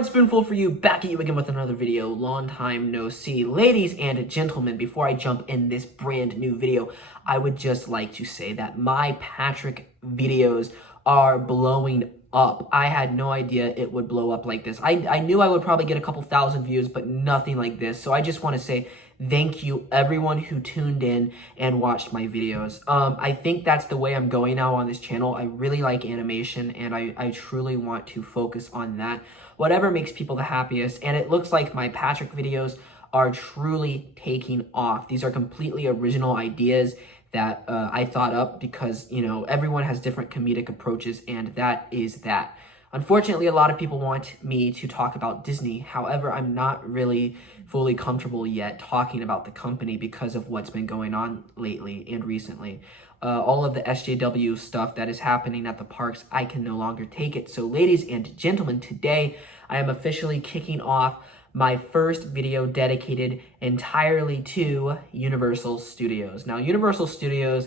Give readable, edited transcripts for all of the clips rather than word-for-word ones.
everyone, Spoonful for you, back at you again with another video. Long time no see. Ladies and gentlemen, before I jump in this brand new video, I would just like to say that my Patrick videos are blowing up. I had no idea it would blow up like this. I knew I would probably get a couple thousand views, but nothing like this. So I just want to say thank you everyone who tuned in and watched my videos. I think that's the way I'm going now on this channel. I really like animation and I truly want to focus on that. Whatever makes people the happiest. And it looks like my Patrick videos are truly taking off. These are completely original ideas that I thought up because, you know, everyone has different comedic approaches, and that is that. Unfortunately, a lot of people want me to talk about Disney. However, I'm not really fully comfortable yet talking about the company because of what's been going on lately and recently. All of the SJW stuff that is happening at the parks, I can no longer take it. So ladies and gentlemen, today I am officially kicking off my first video dedicated entirely to Universal Studios. Now, Universal Studios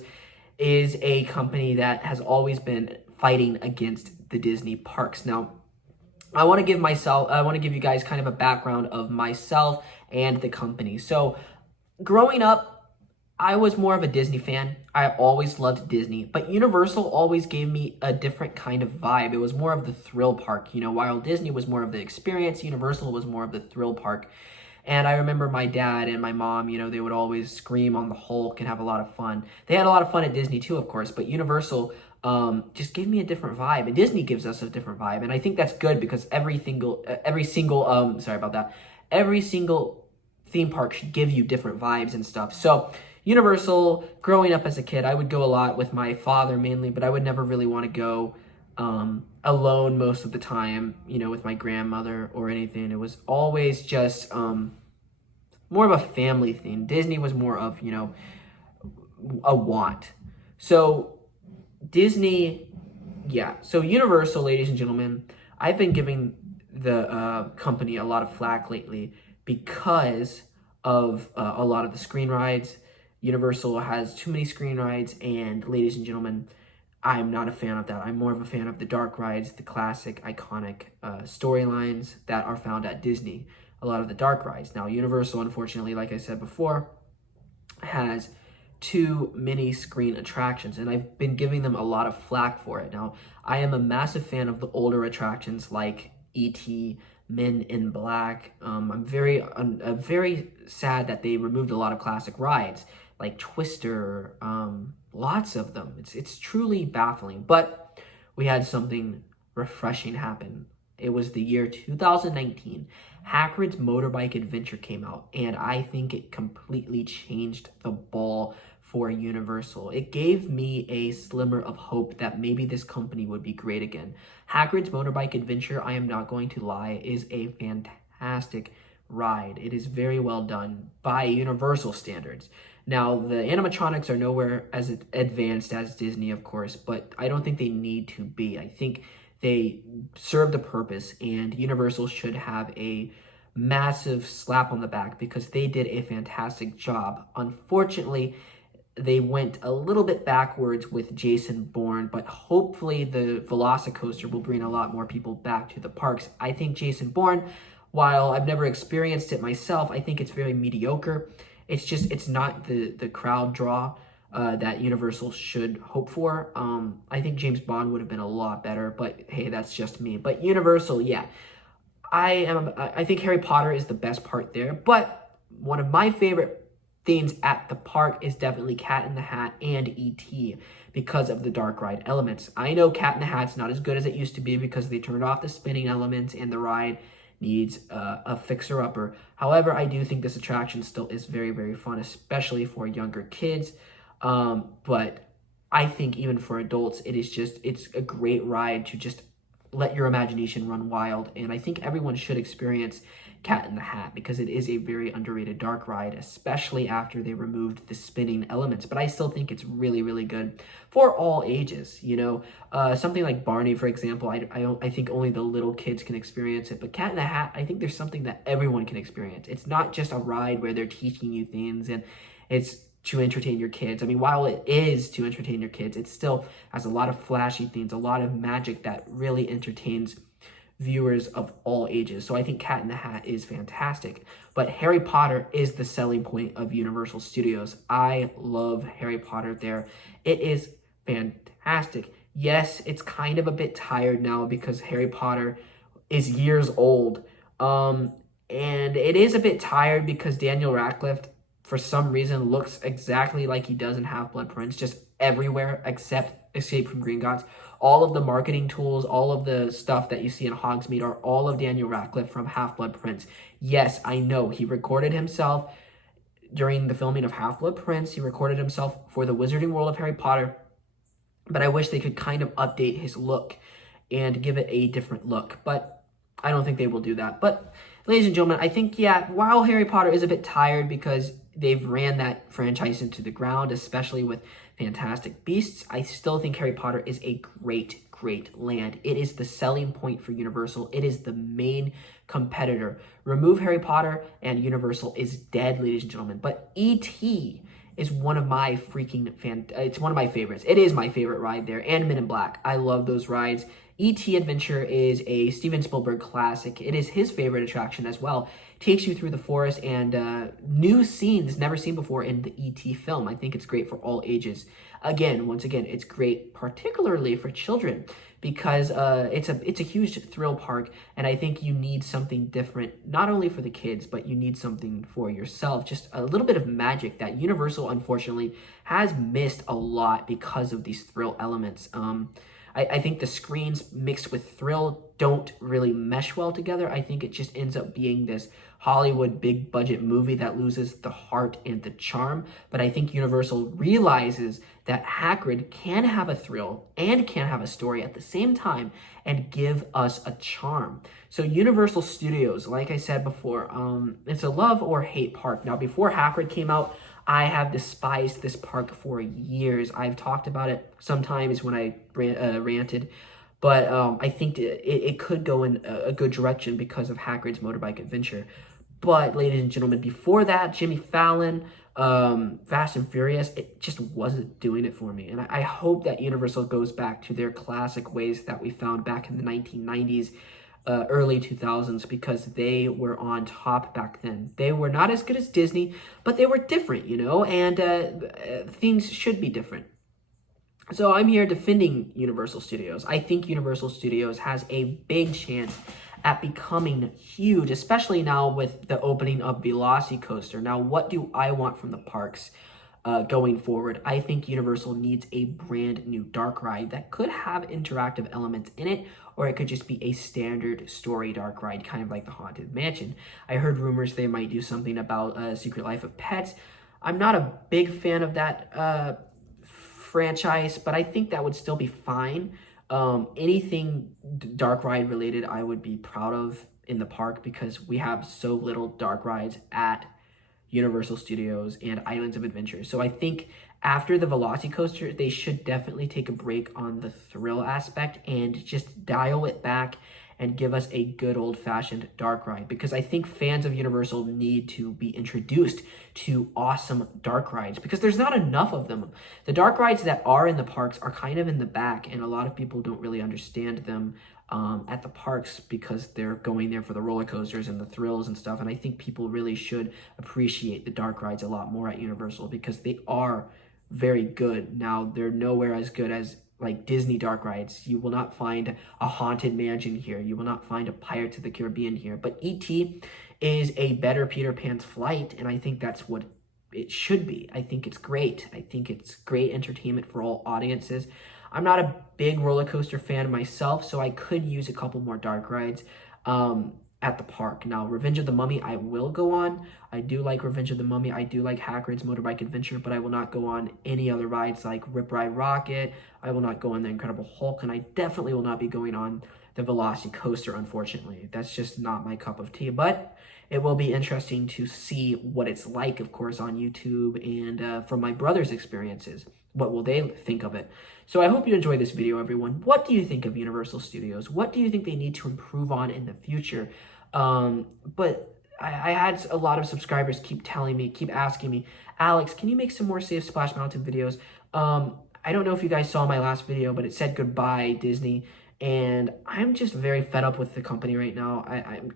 is a company that has always been fighting against the Disney parks. Now, I want to give you guys kind of a background of myself and the company. So, growing up, I was more of a Disney fan. I always loved Disney, but Universal always gave me a different kind of vibe. It was more of the thrill park. You know, while Disney was more of the experience, Universal was more of the thrill park. And I remember my dad and my mom, you know, they would always scream on the Hulk and have a lot of fun. They had a lot of fun at Disney too, of course, but Universal just gave me a different vibe. And Disney gives us a different vibe. And I think that's good because every single theme park should give you different vibes and stuff. So Universal, growing up as a kid, I would go a lot with my father mainly, but I would never really want to go alone most of the time, you know, with my grandmother or anything. It was always just more of a family thing. Disney was more of, you know, a want. So Disney, yeah. So Universal, ladies and gentlemen, I've been giving the company a lot of flack lately because of a lot of the screen rides. Universal has too many screen rides, and ladies and gentlemen, I'm not a fan of that. I'm more of a fan of the dark rides, the classic, iconic storylines that are found at Disney. A lot of the dark rides. Now, Universal, unfortunately, like I said before, has too many screen attractions, and I've been giving them a lot of flack for it. Now, I am a massive fan of the older attractions like E.T., Men in Black. I'm very sad that they removed a lot of classic rides like Twister, lots of them. It's truly baffling, but we had something refreshing happen. It was the year 2019. Hagrid's Motorbike Adventure came out, and I think it completely changed the ball for Universal. It gave me a slimmer of hope that maybe this company would be great again. Hagrid's Motorbike Adventure, I am not going to lie, is a fantastic ride. It is very well done by Universal standards. Now, the animatronics are nowhere as advanced as Disney, of course, but I don't think they need to be. I think they serve the purpose, and Universal should have a massive slap on the back because they did a fantastic job. Unfortunately, they went a little bit backwards with Jason Bourne, but hopefully the Velocicoaster will bring a lot more people back to the parks. I think Jason Bourne, while I've never experienced it myself, I think it's very mediocre. It's not the crowd draw that Universal should hope for. I think James Bond would have been a lot better, but hey, that's just me. But Universal, yeah. I think Harry Potter is the best part there, but one of my favorite themes at the park is definitely Cat in the Hat and E.T. because of the dark ride elements. I know Cat in the Hat's not as good as it used to be because they turned off the spinning elements and the ride needs a fixer-upper. However, I do think this attraction still is very, very fun, especially for younger kids. But I think even for adults, it's a great ride to just let your imagination run wild. And I think everyone should experience Cat in the Hat because it is a very underrated dark ride, especially after they removed the spinning elements. But I still think it's really, really good for all ages. You know, something like Barney, for example, I think only the little kids can experience it. But Cat in the Hat, I think there's something that everyone can experience. It's not just a ride where they're teaching you things and it's to entertain your kids. I mean, while it is to entertain your kids, it still has a lot of flashy things, a lot of magic that really entertains viewers of all ages. So I think Cat in the Hat is fantastic. But Harry Potter is the selling point of Universal Studios. I love Harry Potter there. It is fantastic. Yes, it's kind of a bit tired now because Harry Potter is years old. And it is a bit tired because Daniel Radcliffe, for some reason, looks exactly like he does in Half-Blood Prince, just everywhere except Escape from Gringotts. All of the marketing tools, all of the stuff that you see in Hogsmeade are all of Daniel Radcliffe from Half-Blood Prince. Yes, I know, he recorded himself during the filming of Half-Blood Prince. He recorded himself for the Wizarding World of Harry Potter. But I wish they could kind of update his look and give it a different look. But I don't think they will do that. But, ladies and gentlemen, I think, yeah, while Harry Potter is a bit tired because they've ran that franchise into the ground, especially with Fantastic Beasts, I still think Harry Potter is a great, great land. It is the selling point for Universal. It is the main competitor. Remove Harry Potter and Universal is dead, ladies and gentlemen. But E.T. is one of my it's one of my favorites. It is my favorite ride there, and Men in Black. I love those rides. E.T. Adventure is a Steven Spielberg classic. It is his favorite attraction as well. Takes you through the forest and new scenes never seen before in the E.T. film. I think it's great for all ages. Once again, it's great particularly for children because it's a huge thrill park, and I think you need something different, not only for the kids, but you need something for yourself. Just a little bit of magic that Universal, unfortunately, has missed a lot because of these thrill elements. I think the screens mixed with thrill don't really mesh well together. I think it just ends up being this Hollywood big budget movie that loses the heart and the charm. But I think Universal realizes that Hagrid can have a thrill and can have a story at the same time and give us a charm. So Universal Studios, like I said before, it's a love or hate park. Now, before Hagrid came out, I have despised this park for years. I've talked about it sometimes when I ranted, but I think it could go in a good direction because of Hagrid's Motorbike Adventure. But, ladies and gentlemen, before that, Jimmy Fallon, Fast and Furious, it just wasn't doing it for me. And I hope that Universal goes back to their classic ways that we found back in the 1990s, early 2000s, because they were on top back then. They were not as good as Disney, but they were different, and things should be different. So I'm here defending Universal Studios. I think Universal Studios has a big chance at becoming huge, especially now with the opening of Velocicoaster. Now, what do I want from the parks going forward? I think Universal needs a brand new dark ride that could have interactive elements in it, or it could just be a standard story dark ride, kind of like the Haunted Mansion. I heard rumors they might do something about Secret Life of Pets. I'm not a big fan of that franchise, but I think that would still be fine. Anything dark ride related, I would be proud of in the park because we have so little dark rides at Universal Studios and Islands of Adventure. So I think after the Velocicoaster, they should definitely take a break on the thrill aspect and just dial it back and give us a good old-fashioned dark ride, because I think fans of Universal need to be introduced to awesome dark rides because there's not enough of them. The dark rides that are in the parks are kind of in the back, and a lot of people don't really understand them at the parks because they're going there for the roller coasters and the thrills and stuff. And I think people really should appreciate the dark rides a lot more at Universal because they are very good. Now, they're nowhere as good as like Disney dark rides. You will not find a Haunted Mansion here. You will not find a Pirates of the Caribbean here. But E.T. is a better Peter Pan's Flight, and I think that's what it should be. I think it's great. I think it's great entertainment for all audiences. I'm not a big roller coaster fan myself, so I could use a couple more dark rides at the park. Now, Revenge of the Mummy, I will go on. I do like Revenge of the Mummy. I do like Hagrid's Motorbike Adventure, but I will not go on any other rides like Rip Ride Rocket. I will not go on the Incredible Hulk, and I definitely will not be going on the Velocicoaster, unfortunately. That's just not my cup of tea, but it will be interesting to see what it's like, of course, on YouTube and from my brother's experiences. What will they think of it? So I hope you enjoyed this video, everyone. What do you think of Universal Studios? What do you think they need to improve on in the future? But I had a lot of subscribers keep asking me, Alex, can you make some more Safe Splash Mountain videos? I don't know if you guys saw my last video, but it said goodbye, Disney. and I'm just very fed up with the company right now.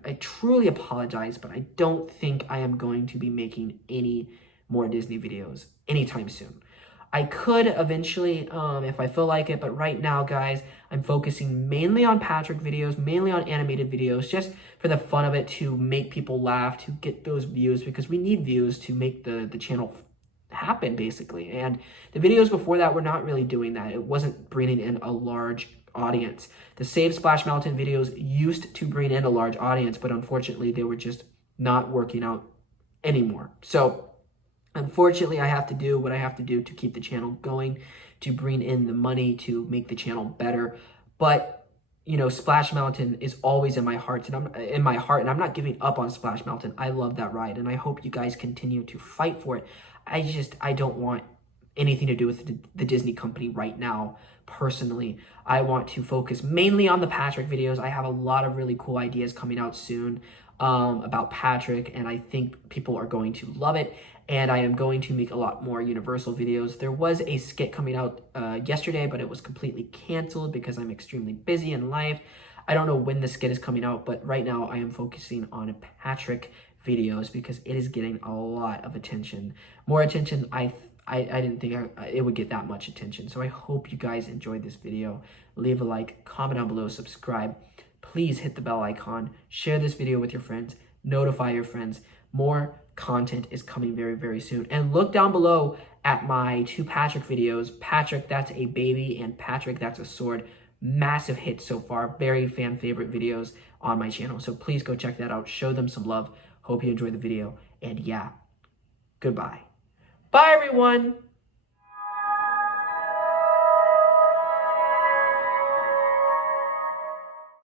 I truly apologize, but I don't think I am going to be making any more Disney videos anytime soon. I could eventually, if I feel like it, but right now, guys, I'm focusing mainly on Patrick videos, mainly on animated videos, just for the fun of it, to make people laugh, to get those views, because we need views to make the channel happen, basically. And the videos before that were not really doing that. It wasn't bringing in a large audience. The Save Splash Mountain videos used to bring in a large audience, but unfortunately, they were just not working out anymore. So unfortunately, I have to do what I have to do to keep the channel going, to bring in the money, to make the channel better. But you know, Splash Mountain is always in my heart, and I'm not giving up on Splash Mountain. I love that ride, and I hope you guys continue to fight for it. I don't want anything to do with the Disney company right now. Personally, I want to focus mainly on the Patrick videos. I have a lot of really cool ideas coming out soon about Patrick, and I think people are going to love it. And I am going to make a lot more Universal videos. There was a skit coming out yesterday, but it was completely canceled because I'm extremely busy in life. I don't know when the skit is coming out, but right now I am focusing on Patrick videos because it is getting a lot of attention. More attention I didn't think it would get that much attention. So I hope you guys enjoyed this video. Leave a like, comment down below, subscribe. Please hit the bell icon, share this video with your friends, notify your friends. More content is coming very, very soon. And look down below at my 2 Patrick videos. Patrick, That's a Baby, and Patrick, That's a Sword. Massive hits so far. Very fan favorite videos on my channel. So please go check that out. Show them some love. Hope you enjoyed the video. And yeah, goodbye. Bye, everyone.